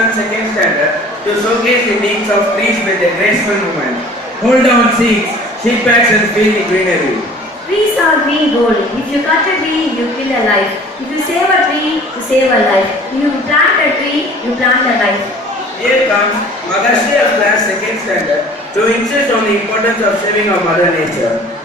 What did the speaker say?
on second standard to showcase the needs of trees with a graceful movement. Hold down seeds, sheep packs and feel the greenery. Trees are green gold. If you cut a tree, you kill a life. If you save a tree, you save a life. If you plant a tree, you plant a life. Here comes Magashri of class second standard to insist on the importance of saving our mother nature.